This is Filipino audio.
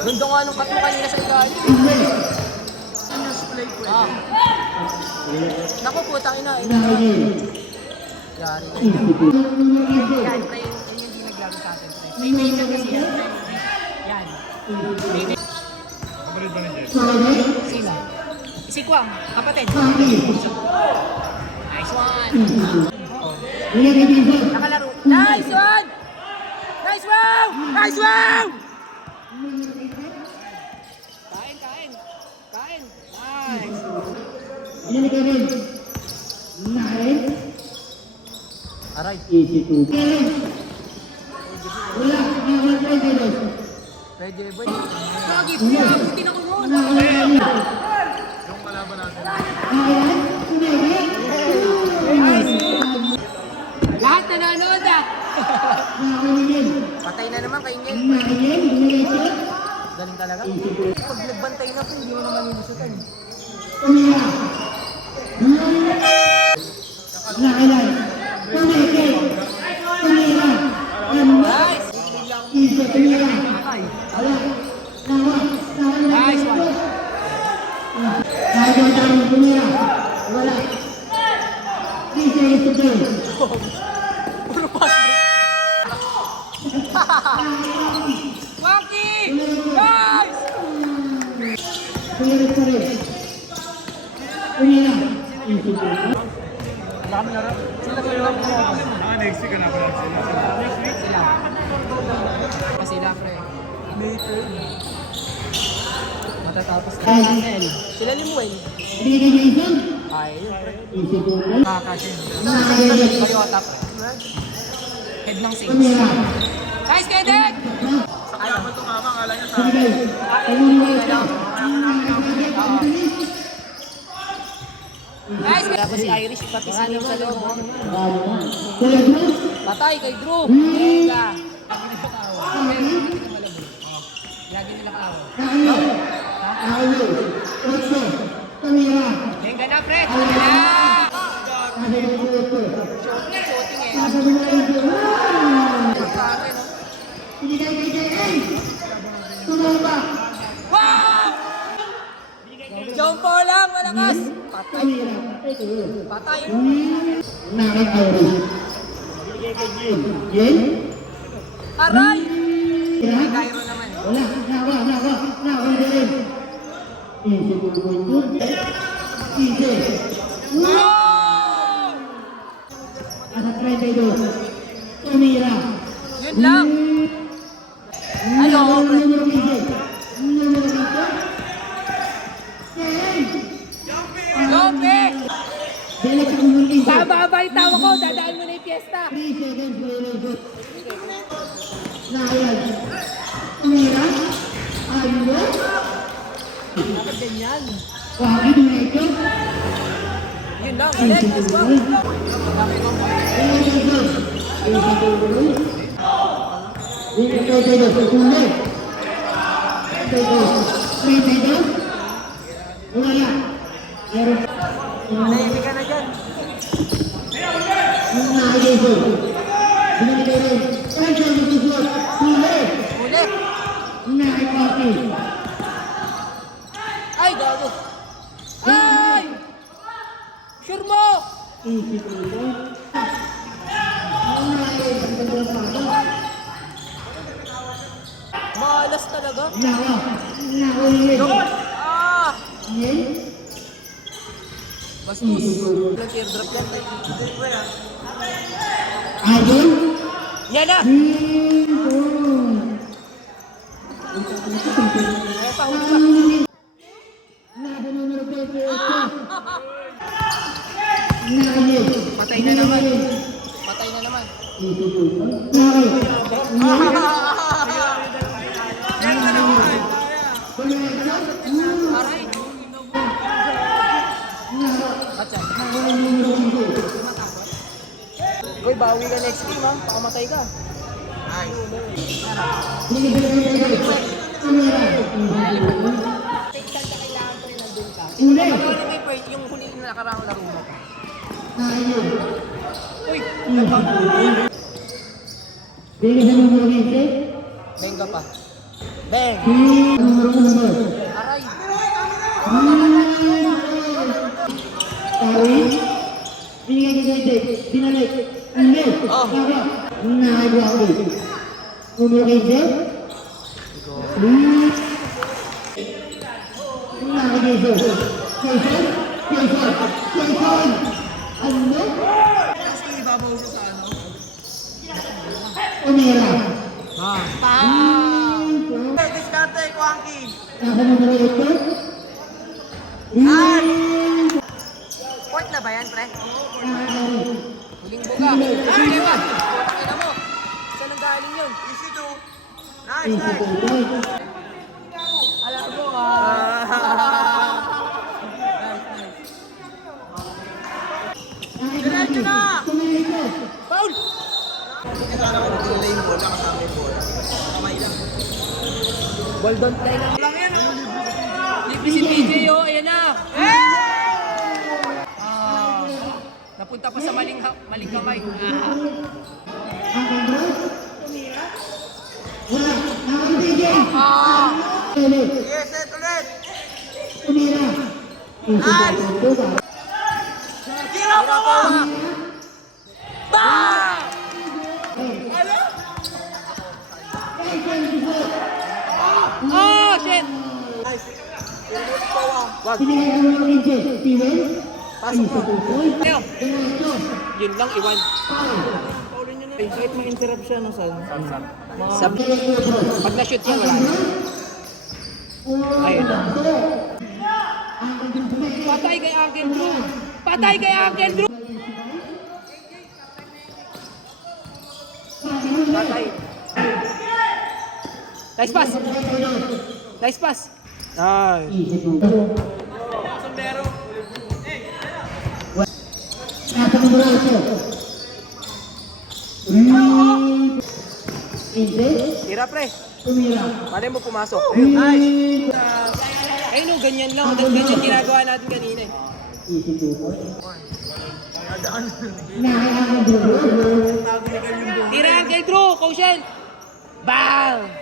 Gundo nga nung cut mo kanina sa ikaan. Ah. Naku, putang ina. Yari. Yan, pre. Yan yung di naglago sa atin, pre. May na kasi yan, pre. Yan. Sila. Si Kwang, kapatid. Nice one. Nakalaro. Nice one! Nice wow! Nice wow! Kain, kain. Kain. Nice. Aray. Pwede ba? Kagi, hindi na ko mo. Yung kalaban natin. Lahat nanonood ah. Patay na naman kay Ingel. Galing talaga. Pag nagbantay na po, hindi mo naman nilusutan. Nice one. Puro pass. Waki! Guys! Sila ko yung Next week ka na pala sila. sila. Kasi sila, pre. May turn. Matatapos na natin. Sila Limuel. Ay, pre. Kakashin. Toyota, pre. Head ng Saints. Guys, Kedet! Kaya ba tumama? Kala niya sa Guys, kaya pa si Irish, pati si Lim sa loob. Patay kay Drew. Venga. Lagi nila kaaway. Venga na, Fred. Venga na. Shooting eh. Wow! Jumpo lang, malakas. Patay. Patay. Aray! May Cairo naman. Wow! Yun lang. Ano? Lope! Tama ba yung tawa ko? Dadaan mo na yung fiesta. Bakit ganyan? Yun lang, ulit. Let's go. Manahimik ka na dyan. Ulit. Ay, gago. Ay! Sure mo! Malas talaga. Ah! Bastos. Nag-airdrop yan. Yan na! Ay, pahuli pa. Patay na naman. Patay na naman. Aray. Katsa. Uy, bawi ka next game ha. Pakamatay ka. Nice. Uli. Ano mo yung first, yung huli na nakaraang laro mo? Ayun. Uy! Bigay sa numero 15. Benga pa. Beng! Numero 1. Aray! Tawi. Binigay kay Dede. Binalik. Uli. Oh. Kaya. Nagawa ulit. Numero 15. Nagawa Jason. Jason. Jason. Jason. Ano? Kasi ibabaw siya sa ano. Umira. Diskarte, Kwanki. Nasa numero 8. Sport na ba yan, pre? Huling buga. Ay, Ewan! Putang ina mo. Saan ang galing yun? Easy to. Nice, nice. Alam mo Diretso na! Paul! Ball don't die lang. Lang yan, oh. Libre si PJ, oh. Ayan na. Ah, napunta pa sa maling kamay. Ah. Yes, set ulit. Tira mo! Bang! Oh, shit! Pasok mo. Leo, yun lang, iwan. Kahit ma-interrupt siya, no, San? Sabi, pag na-shoot niya, wala na. Ayun na. Patay kay Uncle Drew! Patay kay Uncle Drew! Patay. Nice pass! Nice pass! Nice. Sondero. Tira, pre. Paano mo pumasok? Nice. Ayun no, ganyan lang. Ganyan ginagawa natin kanina eh. Tira, Uncle Drew! Koushel! Bang!